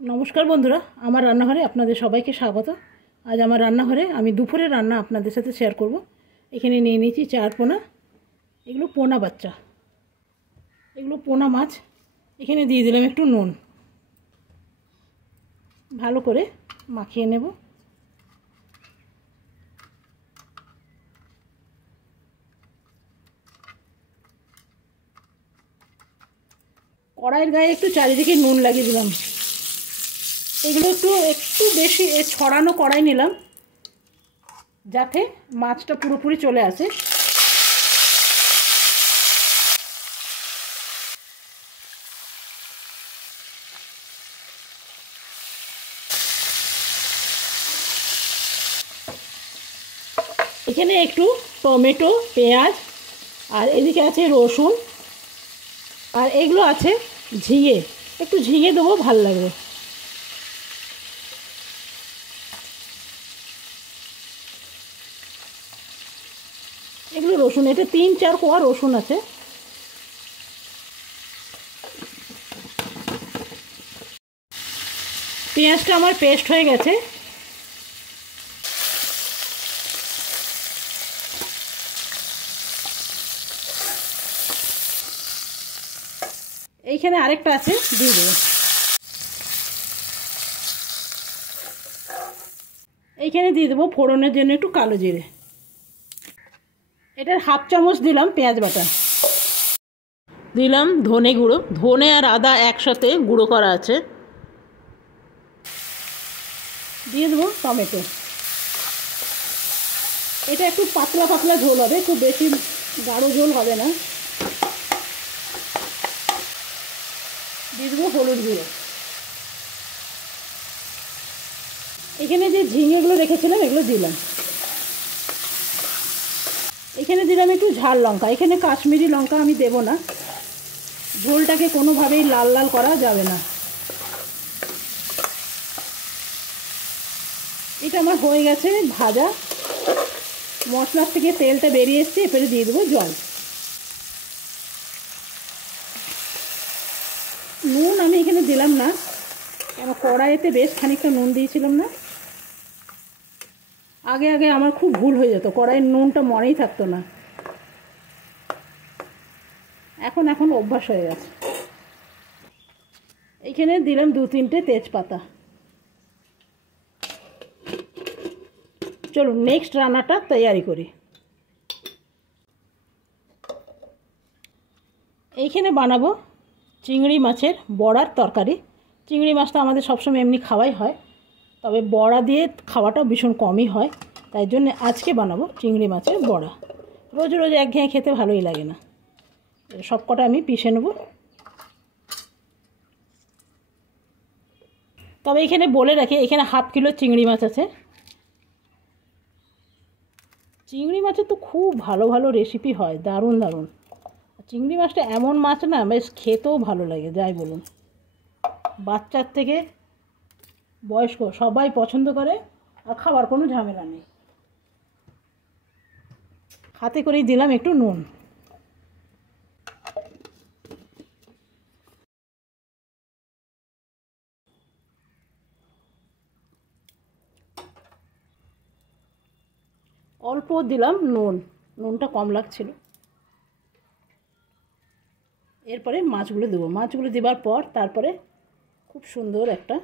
नमस्कार बंधुरा आमार रान्नाघरे आपनादेर सबाइके स्वागत। आज आमार रान्नाघरे आमी दुपुरेर रान्ना आपनादेर साथे शेयर करब। एखाने निये निয়েছি 4 पोना, एगुलो पोना बाच्चा, एगुलो पोना माछ। एखाने दिए दिलाम एकटु नुन, भालो करे माखिए नेब। कड़ाइয়ের গায়ে একটু চারিদিকে নুন লাগিয়ে দিলাম। এগুলো একটু একটু বেশি ছড়ানো কড়াই নিলাম যাতে মাছটা পুরোপুরি চলে আসে। এখানে একটু টমেটো, পেঁয়াজ আর এদিকে আছে রসুন আর এগুলো আছে ঝিঙে। একটু ঝিঙে দেবো, ভালো লাগবে। এগুলো রসুন, এটা 3-4 কোয়া রসুন আছে। পেঁয়াজটা আমার পেস্ট হয়ে গেছে। এইখানে আরেকটা আছে, দিয়ে দেবো। এইখানে দিয়ে দেবো ফোড়নের জন্য একটু কালো জিরে। এটার হাফ চামচ দিলাম পেঁয়াজ বাটা, দিলাম ধনে গুঁড়ো। ধনে আর আদা একসাথে গুঁড়ো করা আছে। দিয়ে দেবো টমেটো। এটা একটু পাতলা পাতলা ঝোল হবে, খুব বেশি গাঢ় ঝোল হবে না। দিয়ে দেবো হলুদ গুঁড়ো। এখানে যে ঝিঙেগুলো রেখেছিলাম এগুলো দিলাম। এখানে দিলাম একটু ঝাল লঙ্কা। এখানে কাশ্মীরি লঙ্কা আমি দেব না, ঝোলটাকে কোনোভাবেই লাল লাল করা যাবে না। এটা আমার হয়ে গেছে ভাজা। মশলার থেকে তেলটা বেরিয়ে এসছে, এরপরে দিয়ে দেবো জল। নুন আমি এখানে দিলাম না, কেন কড়াইতে বেশ খানিকটা নুন দিয়েছিলাম না। আগে আগে আমার খুব ভুল হয়ে যেত, কড়াইয়ের নুনটা মনেই থাকতো না। এখন এখন অভ্যাস হয়ে গেছে। এইখানে দিলাম 2-3টে তেজপাতা। চলুন নেক্সট রান্নাটা তৈরি করি। এইখানে বানাবো চিংড়ি মাছের বড়ার তরকারি। চিংড়ি মাছটা আমাদের সবসময় এমনি খাওয়াই হয়, তবে বড়া দিয়ে খাওয়াটা ভীষণ কমই হয়। তাই জন্য আজকে বানাবো চিংড়ি মাছের বড়া। রোজ রোজ একঘেয়ে খেতে ভালোই লাগে না। সব কটা আমি পিষে নেব। তবে এখানে বলে রাখি, এখানে হাফ কিলো চিংড়ি মাছ আছে। চিংড়ি মাছের তো খুব ভালো ভালো রেসিপি হয়, দারুণ দারুণ। চিংড়ি মাছটা এমন মাছ না, বেশ খেতেও ভালো লাগে, যাই বলুন। বাচ্চার থেকে বয়স্ক সবাই পছন্দ করে, আর খাবার কোনো ঝামেলা নেই। হাতে করেই দিলাম একটু নুন। অল্প দিলাম নুন, নুনটা কম লাগছিল। এরপরে মাছগুলো দেবো। মাছগুলো দেওয়ার পর তারপরে খুব সুন্দর একটা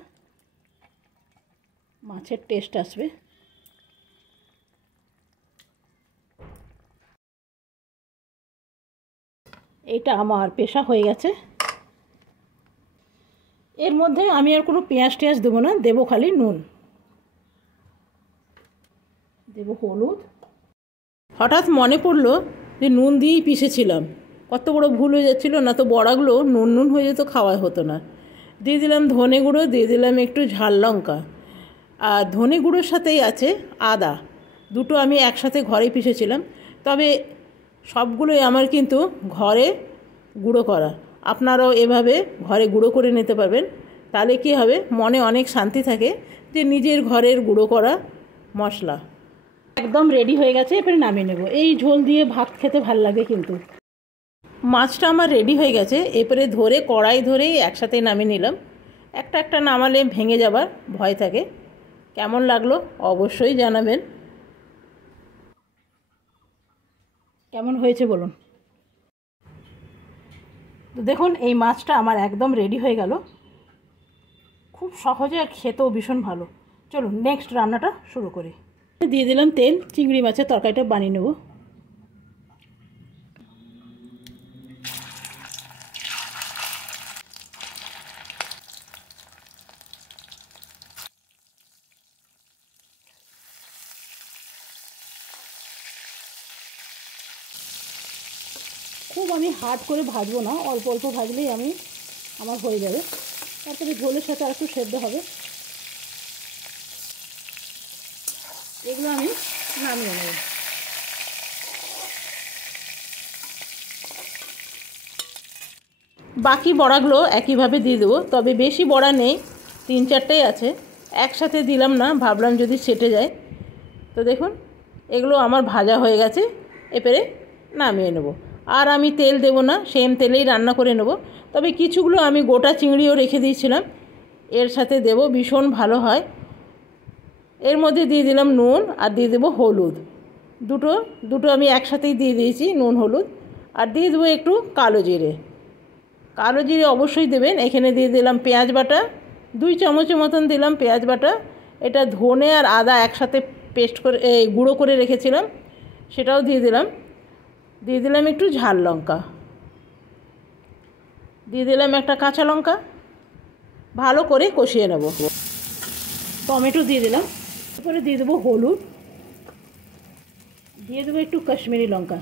মাছের টেস্ট আসবে। এটা আমার পেশা হয়ে গেছে। এর মধ্যে আমি আর কোনো পেঁয়াজ টেঁয়াজ দেবো না, দেবো খালি নুন, দেবো হলুদ। হঠাৎ মনে পড়লো যে নুন দিয়েই পিষেছিলাম, কত বড় ভুল হয়ে যাচ্ছিলো। না তো বড়াগুলো নুন নুন হয়ে যেত, খাওয়া হতো না। দিয়ে দিলাম ধনে গুঁড়ো, দিয়ে দিলাম একটু ঝাল লঙ্কা। আর ধনে গুঁড়োর সাথেই আছে আদা, দুটো আমি একসাথে ঘরে পিষেছিলাম। তবে সবগুলোই আমার কিন্তু ঘরে গুঁড়ো করা। আপনারাও এভাবে ঘরে গুঁড়ো করে নিতে পারবেন। তাহলে কী হবে, মনে অনেক শান্তি থাকে যে নিজের ঘরের গুঁড়ো করা মশলা। একদম রেডি হয়ে গেছে, এরপরে নামিয়ে নেব। এই ঝোল দিয়ে ভাত খেতে ভাল লাগে। কিন্তু মাছটা আমার রেডি হয়ে গেছে, এরপরে ধরে কড়াই ধরেই একসাথে নামিয়ে নিলাম। একটা একটা নামালে ভেঙে যাবার ভয় থাকে। কেমন লাগলো অবশ্যই জানাবেন। কেমন হয়েছে বলুন। তো দেখুন এই মাছটা আমার একদম রেডি হয়ে গেল। খুব সহজে আর খেতেও ভীষণ ভালো। চলুন নেক্সট রান্নাটা শুরু করি। দিয়ে দিলাম তেল, চিংড়ি মাছের তরকারিটা বানিয়ে নেব। খুব আমি হার্ড করে ভাজবো না, অল্প অল্প ভাজলেই আমার হয়ে যাবে। তারপরে ঝোলের সাথে আর একটু সেদ্ধ হবে। এগুলো আমি নামিয়ে নেব। বাকি বড়াগুলো একইভাবে দিয়ে দেবো, তবে বেশি বড়া নেই, 3-4টেই আছে। একসাথে দিলাম না, ভাবলাম যদি সেটে যায়। তো দেখুন এগুলো আমার ভাজা হয়ে গেছে, এবারে নামিয়ে নেব। আর আমি তেল দেব না, সেম তেলেই রান্না করে নেব। তবে কিছুগুলো আমি গোটা চিংড়িও রেখে দিয়েছিলাম, এর সাথে দেব, ভীষণ ভালো হয়। এর মধ্যে দিয়ে দিলাম নুন আর দিয়ে দেবো হলুদ। দুটো আমি একসাথেই দিয়ে দিয়েছি, নুন হলুদ। আর দিয়ে দেবো একটু কালো জিরে। কালো জিরে অবশ্যই দেবেন। এখানে দিয়ে দিলাম পেঁয়াজ বাটা, 2 চামচের মতন দিলাম পেঁয়াজ বাটা। এটা ধনে আর আদা একসাথে পেস্ট করে গুঁড়ো করে রেখেছিলাম, সেটাও দিয়ে দিলাম। দিয়ে দিলাম একটু ঝাল লঙ্কা, দিয়ে দিলাম একটা কাঁচা লঙ্কা। ভালো করে কষিয়ে নেব। টমেটো দিয়ে দিলাম। তারপরে দিয়ে দেবো হলুদ, দিয়ে দেবো একটু কাশ্মীরি লঙ্কা,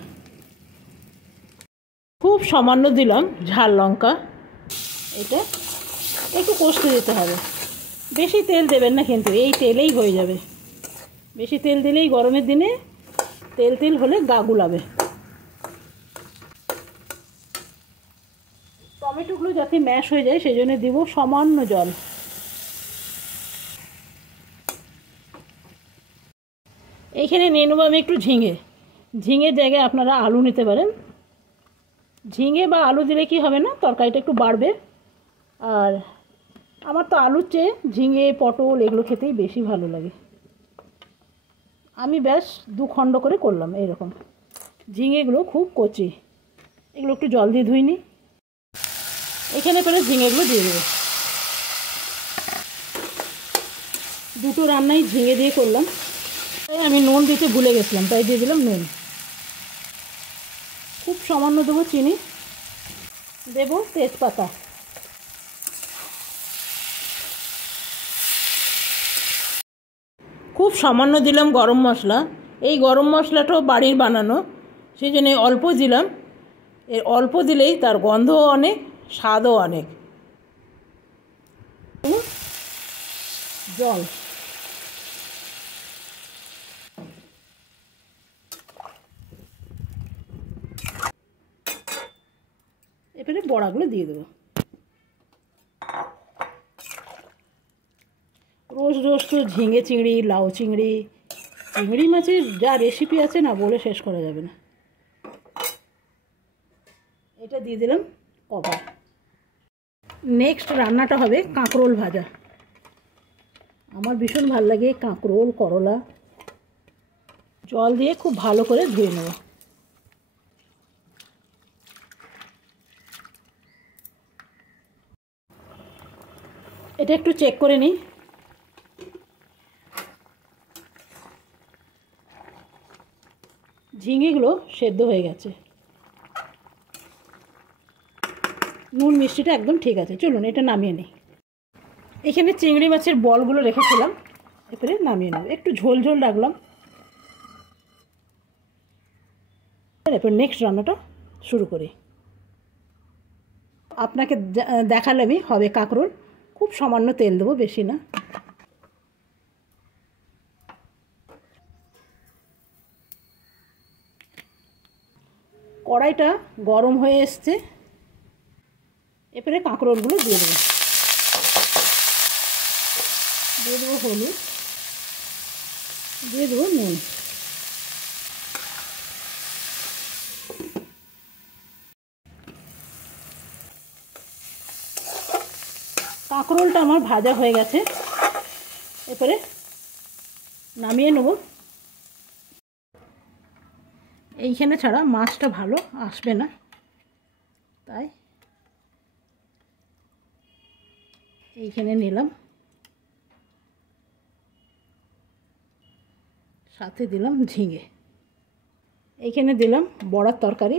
খুব সামান্য দিলাম ঝাল লঙ্কা। এটা একটু কষতে দিতে হবে, বেশি তেল দেবেন না কিন্তু, এই তেলেই হয়ে যাবে। বেশি তেল দিলেই গরমের দিনে তেল হলে গা গুলাবে। টমেটোগুলো যাতে ম্যাশ হয়ে যায় সেই জন্য দিব সামান্য জল। এইখানে নিয়ে নেবো আমি একটু ঝিঙের জায়গায় আপনারা আলু নিতে পারেন। ঝিঙে বা আলু দিলে কি হবে না, তরকারিটা একটু বাড়বে। আর আমার তো আলুর চেয়ে ঝিঙে পটল এগুলো খেতেই বেশি ভালো লাগে। আমি ব্যাস 2 খণ্ড করে করলাম এইরকম। ঝিঙেগুলো খুব কচি, এগুলো একটু জল দিয়ে ধুইনি। এখানে পরে ঝিঙেগুলো দিয়ে দেবো। 2টো রান্নাই ঝিঙে দিয়ে করলাম, তাই আমি নুন দিতে ভুলে গেছিলাম, তাই দিয়ে দিলাম নুন। খুব সামান্য দেবো চিনি, দেবো তেজপাতা। খুব সামান্য দিলাম গরম মশলা। এই গরম মশলাটাও বাড়ির বানানো, সেই জন্য অল্প দিলাম। এর অল্প দিলেই তার গন্ধও অনেক, স্বাদও অনেক। জল, এবারে বড়াগুলো দিয়ে দেবো। রোজ তো ঝিঙে চিংড়ি, লাউ চিংড়ি মাছের যা রেসিপি আছে না, বলে শেষ করা যাবে না। এটা দিয়ে দিলাম কভার। নেক্সট রান্নাটা হবে কাঁকরোল ভাজা। আমার ভীষণ ভালো লাগে কাঁকরোল, করলা। জল দিয়ে খুব ভালো করে ধুয়ে নেব। এটা একটু চেক করে নিই। ঝিঙেগুলো সেদ্ধ হয়ে গেছে, নুন মিষ্টিটা একদম ঠিক আছে। চলুন এটা নামিয়ে নিই। এখানে চিংড়ি মাছের বলগুলো রেখেছিলাম, এবারে নামিয়ে নেব। একটু ঝোল রাখলাম। এরপর নেক্সট রান্নাটা শুরু করি। আপনাকে দেখালামই হবে কাঁকরোল। খুব সামান্য তেল দেবো, বেশি না। কড়াইটা গরম হয়ে এসছে, এরপরে কাঁকরোলগুলো দিয়ে দেবো। দিয়ে দেবো হলুদ, দিয়ে দেবো নুন। কাঁকরোলটা আমার ভাজা হয়ে গেছে, এরপরে নামিয়ে নেব। এইখানে ছাড়া মাছটা ভালো আসবে না, তাই এইখানে নিলাম, সাথে দিলাম ঝিঙে, এইখানে দিলাম বড়ার তরকারি,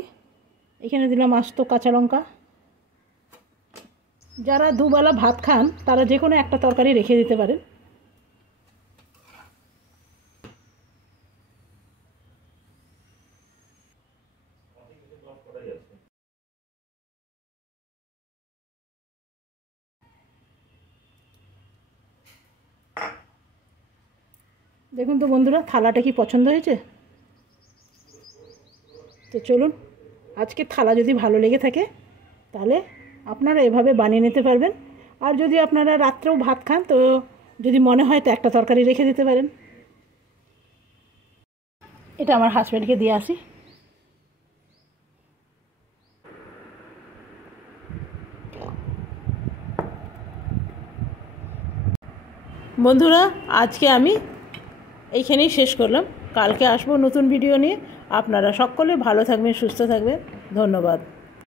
এখানে দিলাম আস্ত কাঁচা লঙ্কা। যারা দুবেলা ভাত খান তারা যে কোনো একটা তরকারি রেখে দিতে পারেন। দেখুন তো বন্ধুরা, থালাটা কি পছন্দ হয়েছে? তো চলুন, আজকে থালা যদি ভালো লেগে থাকে তাহলে আপনারা এভাবে বানিয়ে নিতে পারবেন। আর যদি আপনারা রাত্রেও ভাত খান তো যদি মনে হয় তো একটা তরকারি রেখে দিতে পারেন। এটা আমার হাজব্যান্ডকে দিয়ে আসি। বন্ধুরা, আজকে আমি এইখানেই শেষ করলাম। কালকে আসবো নতুন ভিডিও নিয়ে। আপনারা সকলে ভালো থাকবেন, সুস্থ থাকবেন। ধন্যবাদ।